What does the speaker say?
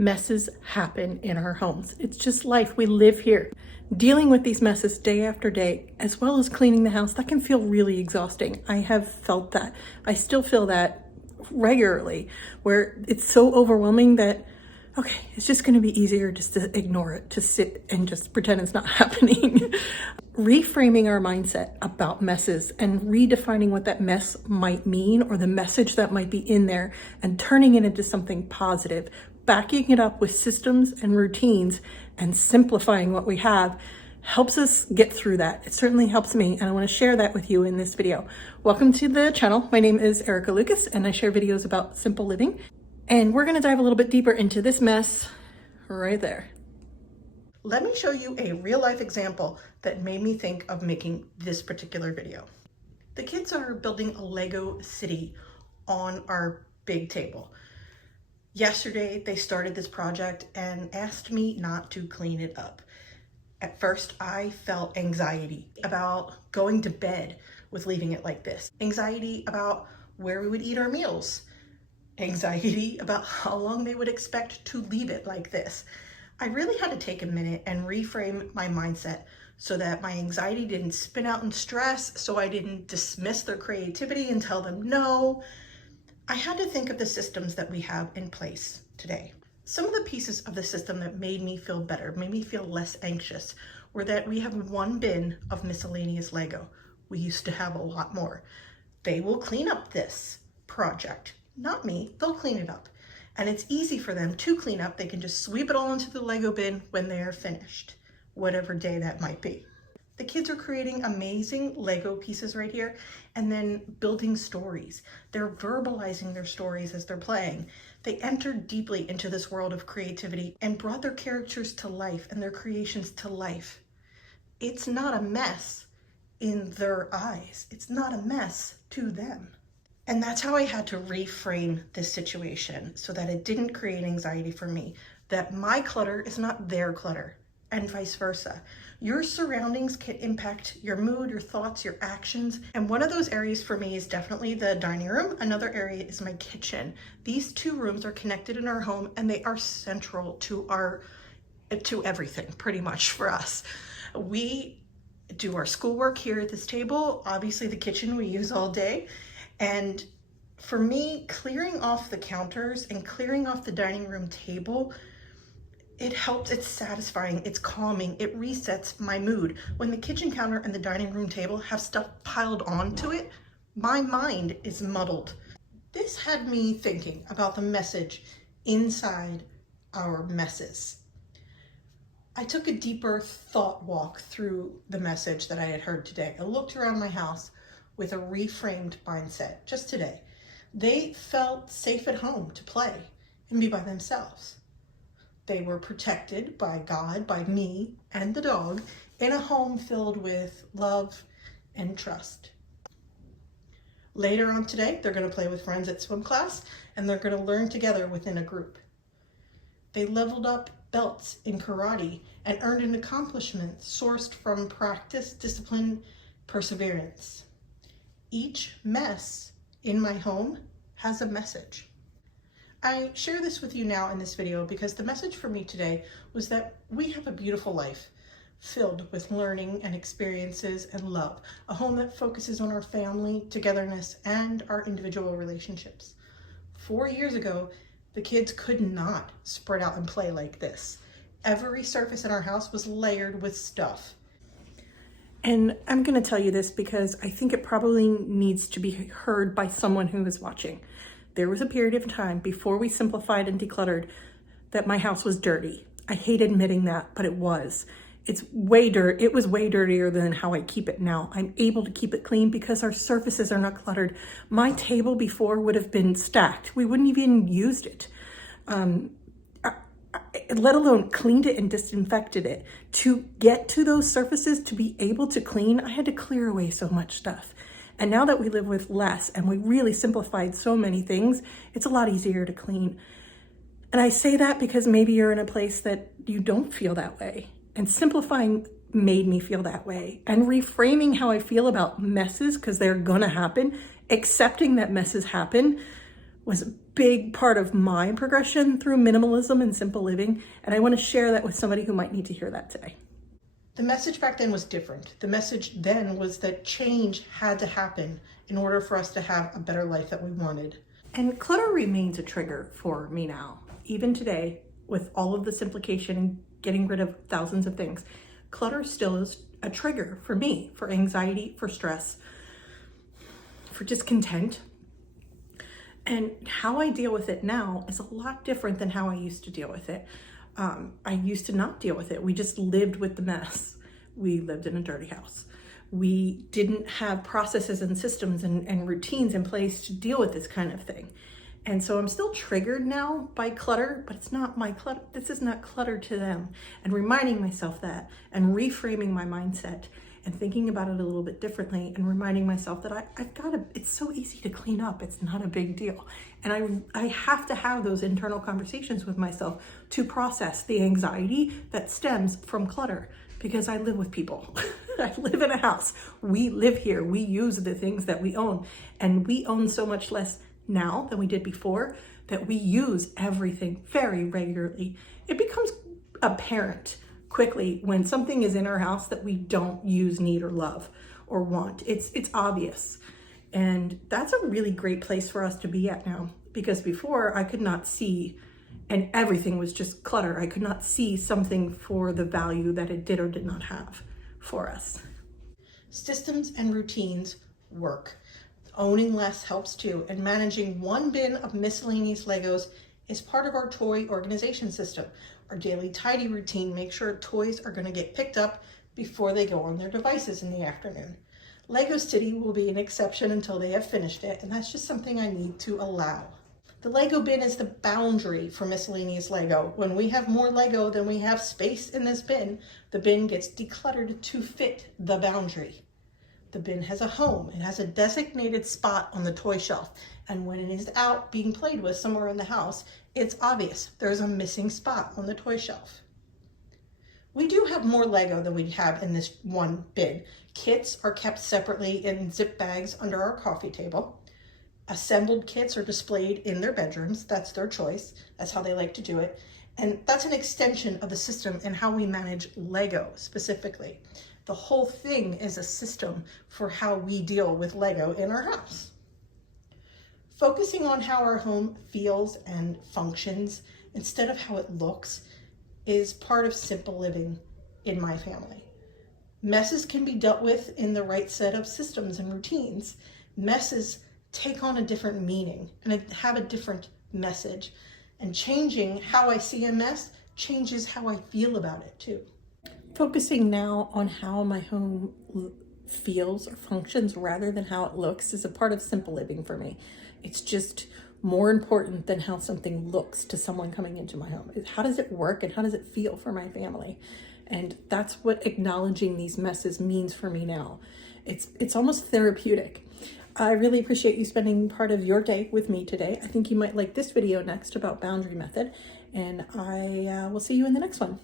Messes happen in our homes. It's just life. We live here. Dealing with these messes day after day, as well as cleaning the house, that can feel really exhausting. I have felt that. I still feel that regularly, where it's so overwhelming that, okay, it's just going to be easier just to ignore it, to sit and just pretend it's not happening. Reframing our mindset about messes and redefining what that mess might mean or the message that might be in there and turning it into something positive, backing it up with systems and routines and simplifying what we have helps us get through that. It certainly helps me, and I want to share that with you in this video. Welcome to the channel. My name is Erica Lucas, and I share videos about simple living. And we're going to dive a little bit deeper into this mess right there. Let me show you a real life example that made me think of making this particular video. The kids are building a Lego city on our big table. Yesterday, they started this project and asked me not to clean it up. At first, I felt anxiety about going to bed with leaving it like this. Anxiety about where we would eat our meals. Anxiety about how long they would expect to leave it like this. I really had to take a minute and reframe my mindset so that my anxiety didn't spin out in stress, so I didn't dismiss their creativity and tell them no. I had to think of the systems that we have in place today. Some of the pieces of the system that made me feel better, made me feel less anxious, were that we have one bin of miscellaneous Lego. We used to have a lot more. They will clean up this project. Not me, they'll clean it up. And it's easy for them to clean up. They can just sweep it all into the Lego bin when they are finished, whatever day that might be. The kids are creating amazing Lego pieces right here and then building stories. They're verbalizing their stories as they're playing. They entered deeply into this world of creativity and brought their characters to life and their creations to life. It's not a mess in their eyes. It's not a mess to them. And that's how I had to reframe this situation so that it didn't create anxiety for me, that my clutter is not their clutter, and vice versa. Your surroundings can impact your mood, your thoughts, your actions. And one of those areas for me is definitely the dining room. Another area is my kitchen. These two rooms are connected in our home and they are central to everything pretty much for us. We do our schoolwork here at this table. Obviously the kitchen we use all day. And for me, clearing off the counters and clearing off the dining room table, it helps, it's satisfying, it's calming, it resets my mood. When the kitchen counter and the dining room table have stuff piled onto it, my mind is muddled. This had me thinking about the message inside our messes. I took a deeper thought walk through the message that I had heard today. I looked around my house with a reframed mindset just today. They felt safe at home to play and be by themselves. They were protected by God, by me, and the dog in a home filled with love and trust. Later on today, they're going to play with friends at swim class, and they're going to learn together within a group. They leveled up belts in karate and earned an accomplishment sourced from practice, discipline, perseverance. Each mess in my home has a message. I share this with you now in this video because the message for me today was that we have a beautiful life filled with learning and experiences and love, a home that focuses on our family, togetherness, and our individual relationships. 4 years ago, the kids could not spread out and play like this. Every surface in our house was layered with stuff. And I'm going to tell you this because I think it probably needs to be heard by someone who is watching. There was a period of time before we simplified and decluttered that my house was dirty. I hate admitting that, but it was. It was way dirtier than how I keep it now. I'm able to keep it clean because our surfaces are not cluttered. My table before would have been stacked. We wouldn't even used it. Let alone cleaned it and disinfected it. To get to those surfaces, to be able to clean, I had to clear away so much stuff. And now that we live with less and we really simplified so many things, it's a lot easier to clean. And I say that because maybe you're in a place that you don't feel that way. And simplifying made me feel that way. And reframing how I feel about messes, because they're gonna happen, accepting that messes happen, was a big part of my progression through minimalism and simple living. And I want to share that with somebody who might need to hear that today. The message back then was different. The message then was that change had to happen in order for us to have a better life that we wanted. And clutter remains a trigger for me now. Even today, with all of the simplification and getting rid of thousands of things, clutter still is a trigger for me, for anxiety, for stress, for discontent. And how I deal with it now is a lot different than how I used to deal with it. I used to not deal with it. We just lived with the mess. We lived in a dirty house. We didn't have processes and systems and routines in place to deal with this kind of thing. And so I'm still triggered now by clutter, but it's not my clutter. This is not clutter to them. And reminding myself that and reframing my mindset and thinking about it a little bit differently and reminding myself that it's so easy to clean up. It's not a big deal. And I have to have those internal conversations with myself to process the anxiety that stems from clutter, because I live with people. I live in a house. We live here. We use the things that we own, and we own so much less now than we did before that we use everything very regularly. It becomes apparent quickly when something is in our house that we don't use, need, or love, or want. It's obvious. And that's a really great place for us to be at now, because before I could not see, and everything was just clutter. I could not see something for the value that it did or did not have for us. Systems and routines work. Owning less helps too, and managing one bin of miscellaneous Legos is part of our toy organization system. Our daily tidy routine makes sure toys are going to get picked up before they go on their devices in the afternoon. Lego City will be an exception until they have finished it, and that's just something I need to allow. The Lego bin is the boundary for miscellaneous Lego. When we have more Lego than we have space in this bin, the bin gets decluttered to fit the boundary. The bin has a home. It has a designated spot on the toy shelf. And when it is out being played with somewhere in the house, it's obvious there's a missing spot on the toy shelf. We do have more Lego than we have in this one bin. Kits are kept separately in zip bags under our coffee table. Assembled kits are displayed in their bedrooms. That's their choice. That's how they like to do it. And that's an extension of the system and how we manage Lego specifically. The whole thing is a system for how we deal with Lego in our house. Focusing on how our home feels and functions instead of how it looks is part of simple living in my family. Messes can be dealt with in the right set of systems and routines. Messes take on a different meaning and have a different message. And changing how I see a mess changes how I feel about it too. Focusing now on how my home feels or functions rather than how it looks is a part of simple living for me. It's just more important than how something looks to someone coming into my home. How does it work and how does it feel for my family? And that's what acknowledging these messes means for me now. It's almost therapeutic. I really appreciate you spending part of your day with me today. I think you might like this video next about boundary method, and I will see you in the next one.